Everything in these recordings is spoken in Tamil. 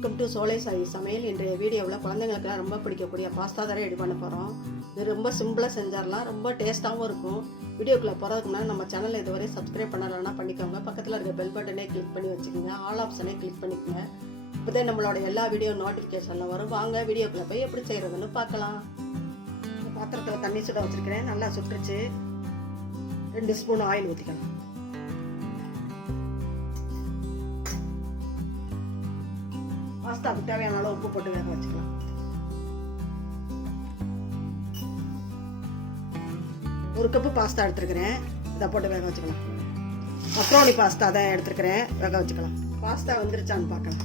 வெல்கம் டு சோலை சாய் சமையல். இன்றைய வீடியோவில் குழந்தைங்களுக்குலாம் ரொம்ப பிடிக்கக்கூடிய பாஸ்தா தான் ரெடி பண்ண போகிறோம். இது ரொம்ப சிம்பிளாக செஞ்சிடலாம், ரொம்ப டேஸ்ட்டாகவும் இருக்கும். வீடியோக்குள்ளே போகிறதுக்கு முன்னாடி நம்ம சேனலை இதுவரை சப்ஸ்கிரைப் பண்ணலைன்னா பண்ணிக்கோங்க. பக்கத்தில் இருக்க பெல் பட்டனே கிளிக் பண்ணி வச்சுக்கோங்க, ஆல் ஆப்ஷனே கிளிக் பண்ணிக்கோங்க. இப்போதான் நம்மளோட எல்லா வீடியோ நோட்டிஃபிகேஷனில் வரும். வாங்க வீடியோக்குள்ளே போய் எப்படி செய்கிறதுன்னு பார்க்கலாம். பாத்திரத்தில் தண்ணி சுட வச்சுருக்கிறேன், நல்லா சுட்டுருச்சு. 2 ஸ்பூன் ஆயில் ஊற்றிக்கலாம். பாஸ்தாவுக்கு தேவையான அளவு உப்பு போட்டு வேக வச்சுக்கலாம். ஒரு கப்பு பாஸ்தா எடுத்துருக்கிறேன், இதை போட்டு வேக வச்சுக்கலாம். மக்ரோனி பாஸ்தா தான் எடுத்துருக்கிறேன், வேக வச்சுக்கலாம். பாஸ்தா வெந்துருச்சான்னு பார்க்கலாம்.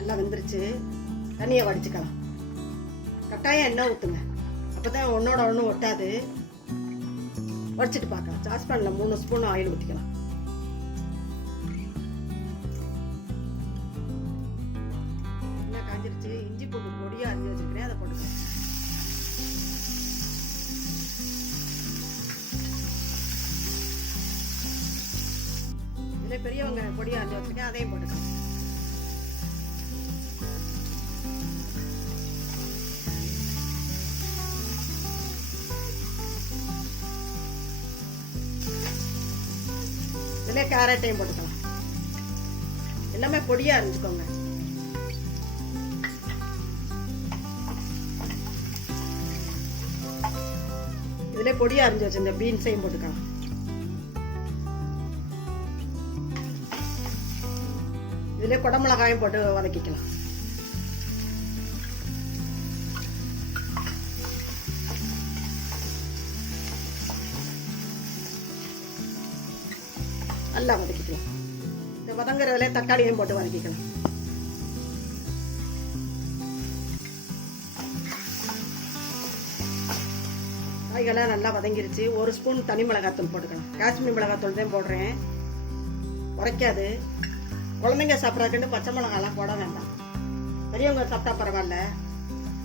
நல்லா வெந்துருச்சு, தண்ணியை வடிச்சுக்கலாம். கட்டாயம் எண்ணெய் ஊற்றுங்க, அப்போ தான் ஒன்றோட ஒன்று ஒட்டாது. வடிச்சிட்டு பார்க்கலாம். சாஸ்பேனில் 3 ஸ்பூன் ஆயில் ஊற்றிக்கலாம். காஞ்சிருச்சு. இஞ்சி பூண்டு பொடியாக அரிஞ்சு வச்சுருக்கிறேன், அதை போட்டுக்கலாம். இதில் பெரிய வெங்காயம் பொடியாக அரிஞ்சு வச்சுருக்கேன், அதையும் போட்டுக்கலாம். இதில் கேரட்டையும் போட்டுக்கலாம். எல்லாமே பொடியாக அரிஞ்சுக்கோங்க. இதில் பொடியாக அரிஞ்சு வச்சு இந்த பீன்ஸையும் போட்டுக்கலாம். இதில் குடமிளகாயும் போட்டு வதக்கிக்கலாம். நல்லா வதக்கிக்கலாம். இந்த வதங்குறதுல தக்காளியும் போட்டு வதக்கிக்கலாம். காய்களாம் நல்லா வதங்கிருச்சு. 1 ஸ்பூன் தனி மிளகாத்தூள் போட்டுக்கலாம். காஷ்மீர் மிளகாத்தூள் தான் போடுறேன், உரைக்காது. குழந்தைங்க சாப்பிட்றதுக்கு பச்சை மிளகாலாம் போட வேண்டாம், பெரியவங்க சாப்பிட்டா பரவாயில்ல.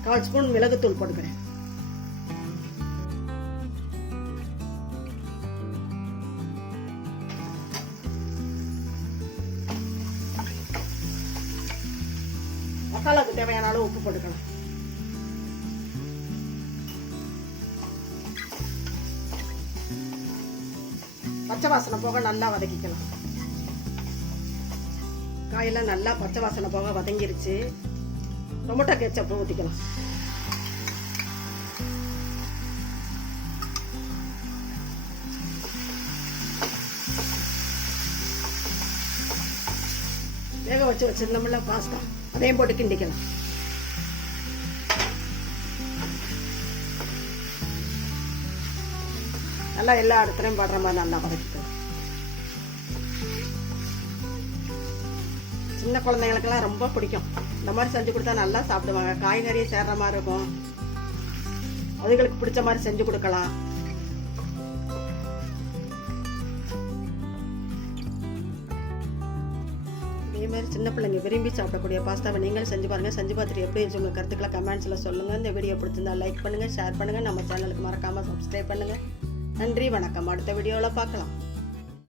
1/4 ஸ்பூன் மிளகுத்தூள் போட்டுக்கிறேன். மசாலாவுக்கு தேவையான அளவு உப்பு போட்டுக்கலாம். பச்சை வாசனை போக நல்லா வதக்கிக்கலாம். காயெல்லாம் நல்லா பச்சை வாசனை போக வதங்கிருச்சு. டொமேட்டோ கெச்சப் ஊற்றிக்கலாம். வேக வச்சு வச்சிருந்தோம்ல பாஸ்தா, அதையும் போட்டு கிண்டிக்கலாம். நல்லா எல்லா இடத்துலையும் படுற மாதிரி நல்லா வதக்கிக்கலாம். சின்ன குழந்தைங்களுக்கெல்லாம் ரொம்ப பிடிக்கும். இந்த மாதிரி செஞ்சு கொடுத்தா நல்லா சாப்பிடுவாங்க. காய் நிறைய சேர்ற மாதிரி இருக்கும், அதுகளுக்கு பிடிச்ச மாதிரி செஞ்சு கொடுக்கலாம். இதே மாதிரி சின்ன பிள்ளைங்க விரும்பி சாப்பிடக்கூடிய பாஸ்தாவை நீங்களும் செஞ்சு பாருங்கள். செஞ்சு பார்த்துட்டு எப்படி இருந்துச்சு உங்கள் கருத்துக்களை கமெண்ட்ஸில் சொல்லுங்கள். இந்த வீடியோ பிடிச்சிருந்தா லைக் பண்ணுங்கள், ஷேர் பண்ணுங்கள். நம்ம சேனலுக்கு மறக்காமல் சப்ஸ்கிரைப் பண்ணுங்கள். நன்றி, வணக்கம். அடுத்த வீடியோவில் பார்க்கலாம்.